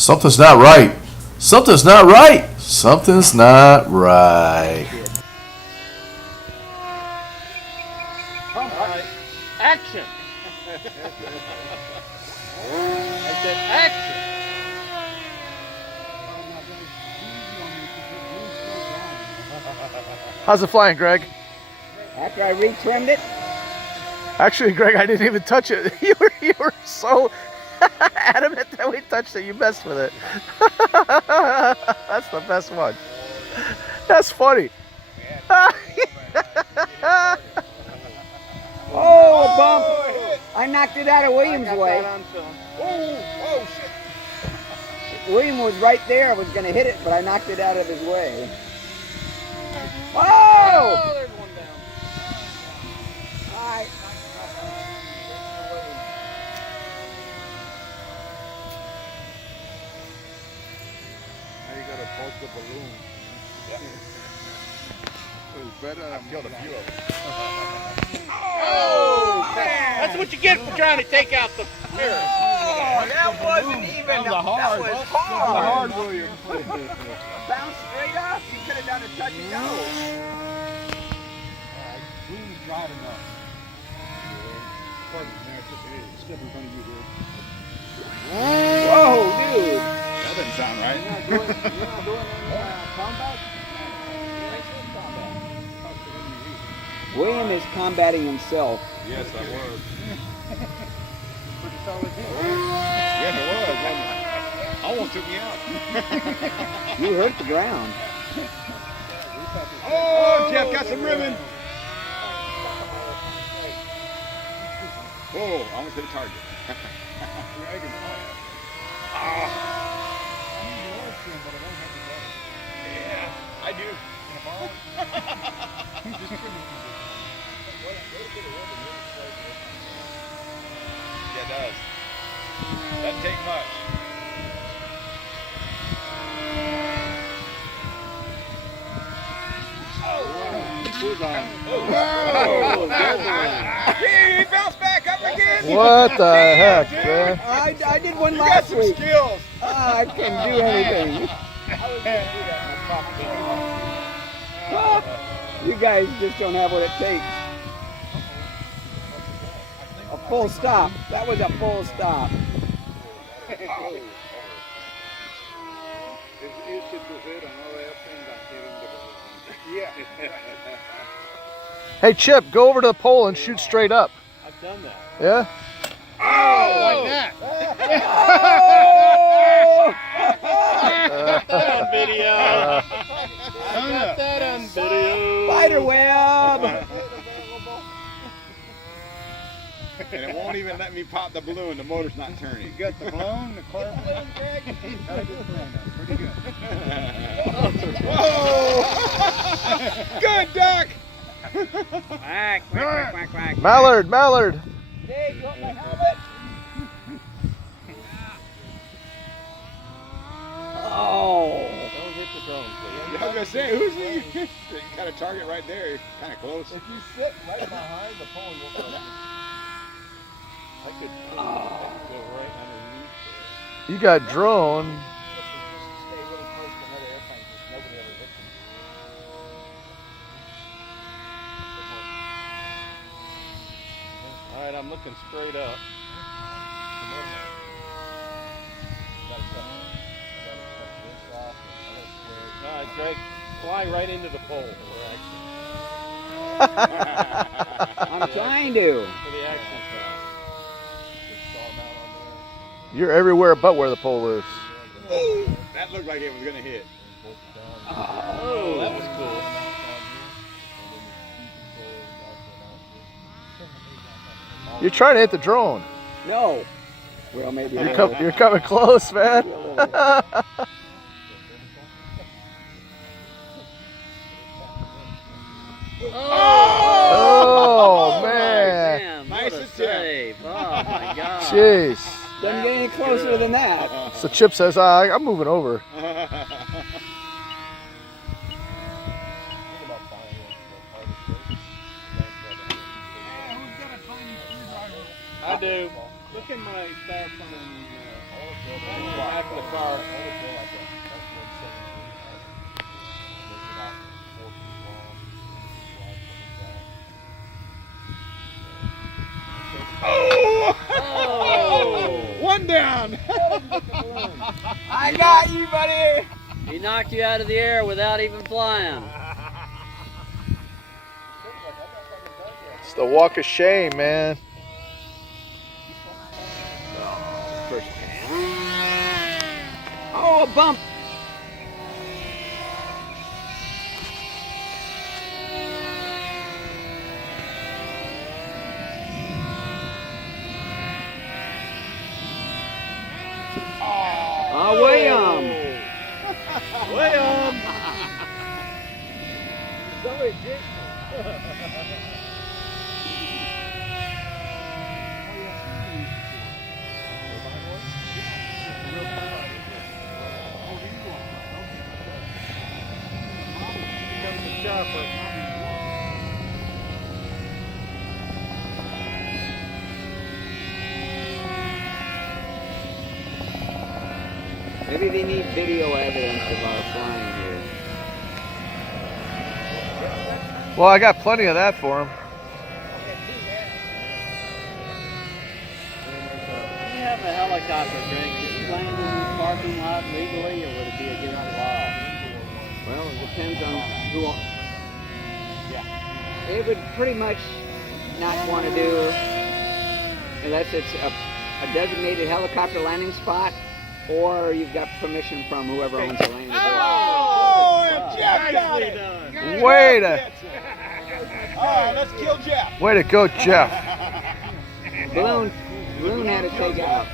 Something's not right. Something's not right. Something's not right. All right. Action. I said action. How's it flying, Greg? After I retrimmed it? Actually, Greg, I didn't even touch it. You were so adamant that we touched it. You messed with it. That's the best one. That's funny. Oh, a bump! I knocked it out of William's way. Oh, shit. William was right there. I was going to hit it, but I knocked it out of his way. Oh! There's one down. All right. Now you gotta poke the balloon. It was better than I killed a few of them. Oh, man. That's what you get for trying to take out the mirror. Oh, that wasn't even. That was hard. William. Bounce straight up. You could have done a touch and go. William's dry enough. Step in front of you, dude. Whoa, dude. That doesn't sound right. You're not doing combat? William is combating himself. Yes, I was. Yes, it was. Almost took me out. You hurt the ground. Oh, Jeff got some ribbon. Oh, I almost hit a target. Yeah, I do. Yeah, it does. Doesn't take much. He bounced back up again. What the heck, man? I did one You got last some week. skills. I can't do anything. You guys just don't have what it takes. A full stop. That was a full stop. Hey, Chip, go over to the pole and shoot straight up. I've done that. Yeah? Oh, like that. Oh! On video. I got that on video. Spider web. And it won't even let me pop the balloon. The motor's not turning. You got the balloon, the car. Pretty good. Whoa! Good duck. Quack, quack, quack, quack. Mallard. Dave, you want my helmet? Oh. Don't hit the drone, please. Yeah, I was going to say, who's he? You got a target right there. You're kind of close. If you sit right behind the pole, you'll go. I could go right underneath there. You got drone. Stay really close to another airplane because nobody ever hits them. All right, I'm looking straight up. All right, Greg, fly right into the pole for action. I'm trying to. For the action shot. You're everywhere but where the pole is. That looked like it was going to hit. Oh, that was cool. You're trying to hit the drone. No. Well, maybe. You're coming close, man. Oh, man. Nice What a attempt. save. Oh, my God. Jeez. Doesn't get any closer than that. So Chip says, I'm moving over. I do. Look at my stuff on for the car. Oh! One down. I got you, buddy. He knocked you out of the air without even flying. It's the walk of shame, man. First. Oh, a bump. Oh, William. William. Somebody did. Maybe they need video evidence of our flying here. Well, I got plenty of that for him. When you have a helicopter, Greg, could you land in this parking lot legally, or would it be against the law? Well, it depends on who. Yeah. They would pretty much not want to do unless it's a designated helicopter landing spot, or you've got permission from whoever owns the landing spot. Oh, Jeff got it. Way to, All right, let's kill Jeff. way to go, Jeff. Balloon had to take out.